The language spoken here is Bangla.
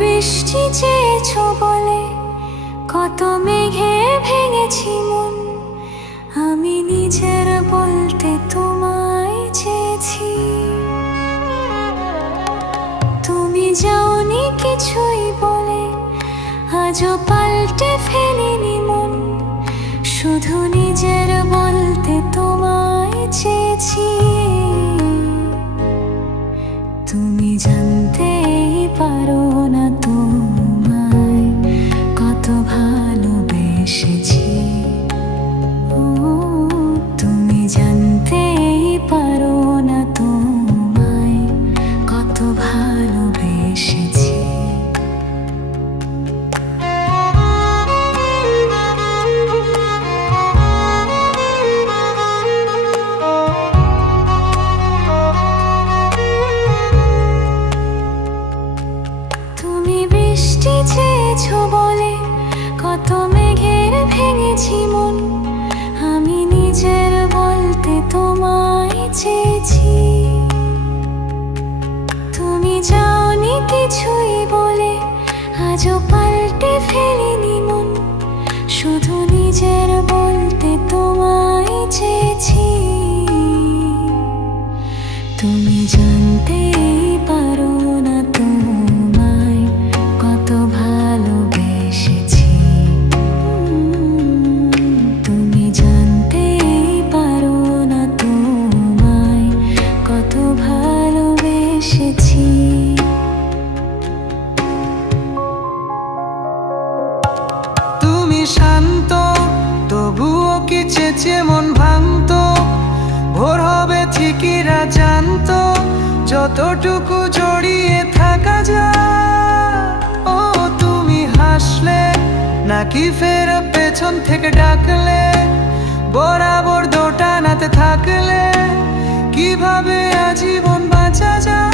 বৃষ্টি চেয়েছো বলে কত মেঘে ভেঙেছি মন, আমি নিজের বলতে তোমায় চেয়েছি। তুমি যাওনি কিছুই বলে আজও পাল্টে ফেলিনি মন, শুধু নিজের বলতে তোমায় চেয়েছি। তুমি জানতেই পারো না তোমায় কত ভালোবেসেছি। তুমি জানতেই পারো না তোমায় কত ভালোবেসেছি। বৃষ্টি চেয়েছো বলে কত মেঘের ভেঙেছি মন, আমি নিজের বলতে তোমায় চেয়েছি। তুমি যাওনি কিছুই বলে আজও পাল্টে ফেলিনি মন, শুধু নিজের বলতে তোমায় চেয়েছি। তুমি জানতেই পারো না তোমায় কত ভালোবেসেছি। তুমি জানতেই পারো না তোমায় কত ভালোবেসেছি। তুমি শান্ত, তবুও কি চেঁচে মন ভাঙতো, ভোর হবে ঠিকই জানতো, যতটুকু জড়িয়ে থাকা যায়। ও তুমি হাসলে নাকি ফের পেছন থেকে ডাকলে, বরাবর দোটানাতে থাকলে কিভাবে আজীবন বাঁচা যায়।